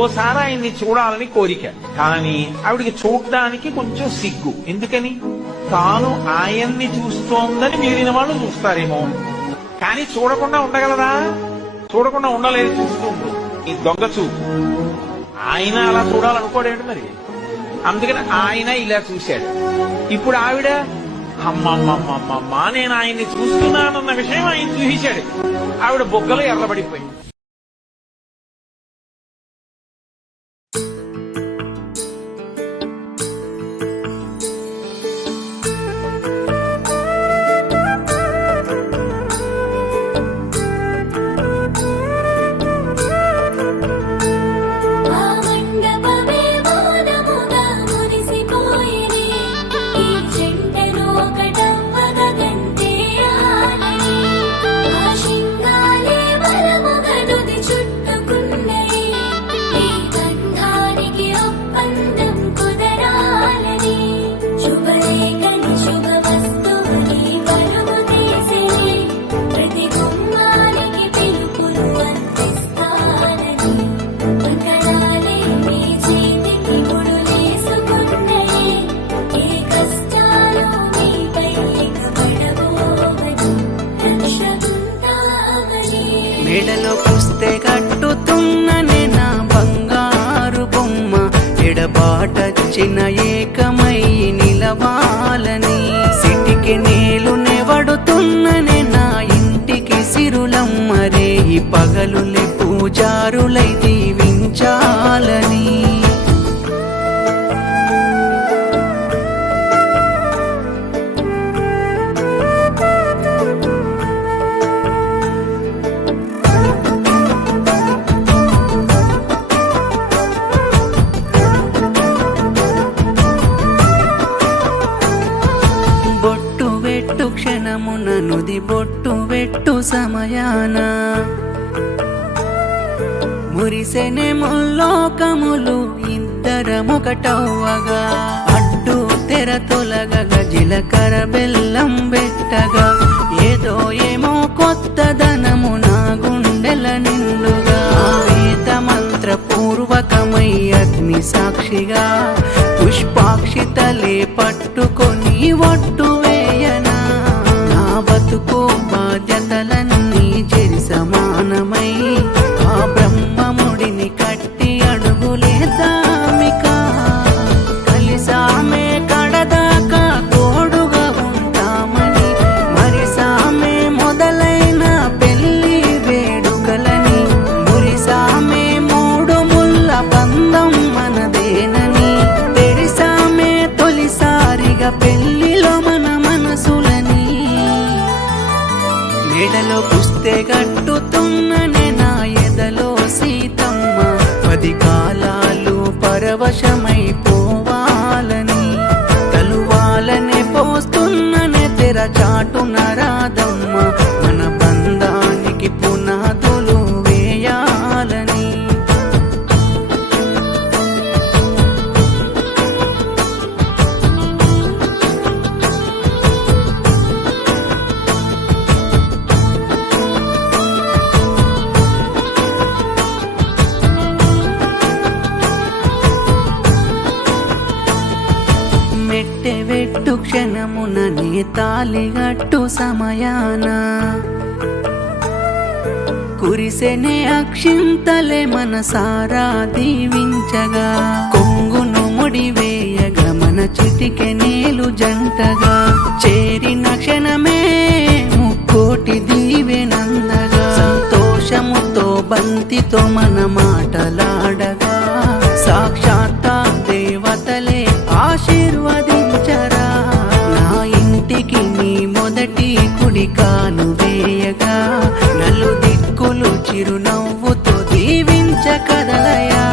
ఓసారి ఆయన్ని చూడాలని కోరిక. కానీ ఆవిడికి చూడడానికి కొంచెం సిగ్గు. ఎందుకని? తాను ఆయన్ని చూస్తోందని మిగిలిన వాళ్ళు చూస్తారేమో. కానీ చూడకుండా ఉండగలరా? చూడకుండా ఉండలేదు, చూస్తూ ఉంటుంది. ఈ దొంగ చూపు. ఆయన అలా చూడాలనుకోడేంటి మరి. అందుకని ఆయన ఇలా చూశాడు. ఇప్పుడు ఆవిడ అమ్మమ్మమ్మమ్మమ్మా నేను ఆయన్ని చూస్తున్నానన్న విషయం ఆయన చూపించాడు. ఆవిడ బొగ్గలు ఎర్రబడిపోయింది. మెడలో పుస్తే కట్టుతున్ననే నా బంగారు బొమ్మ, ఎడబాటచ్చిన ఏకమై నిలవాలని. సిటికి నేలు నెవడుతున్ననే నా ఇంటికి సిరులమ్మరే, ఈ పగలులే పూజారులై దీవించాలని. క్షణమున నుది బొట్టు వెట్టు సమయాన మురిసెనే ముల్లోకములు ఇద్దరమొకటవ్వగా. అడ్డు తెర తొలగగ జీలకర్ర బెల్లం పెట్టగా, ఏదో ఏమో కొత్తదనము నా గుండెల నిండుగా. వేద మంత్ర పూర్వకమై అగ్ని సాక్షిగా పుష్పాక్షి తలే పట్టుకొని ఒట్టు వేయనా. నా బతుకు బాధ్యతలన్నీ చెరి సమానమై ఆ బ్రహ్మముడిని కట్టి అడుగులేదామిక. కలిసామే కడదాకా తోడుగా ఉంటామని, మరి సామే మొదలైన పెళ్లి వేడుకలని. మురిసామే మూడు ముళ్ళ బంధం మనదేనని, తెరిసామే తొలిసారిగా పెళ్లిలో మన మనసులని. మెడలో పుస్తే కట్టుతున్ననే నా ఎదలో సీతమ్మ, 10 కాలాలు పరవశమైపోవాలని. తలువాలనే పోస్తున్ననే తెర చాటున రాదమ్మ, మన బంధానికి పునాదులు వేయాలని. మెట్టెవెట్టు క్షణమున నే తాలిగట్టు సమయాన కురిసెనే అక్షింతలే మనసారా దీవించగా. కొంగును ముడివేయగా మన చిటికె నేలు జంటగా, చేరిన క్షణమే ముక్కోటి దీవెనందగా. సంతోషముతో బంతితో మన మాటలాడగా, సాక్షాత్ దేవతలే ఆశీర్వదించరా. నా ఇంటికి నీ మొదటి కుడికాలు వేయగా, నలు దిక్కులు చిరునవ్వుతో దీవించ కదలయా.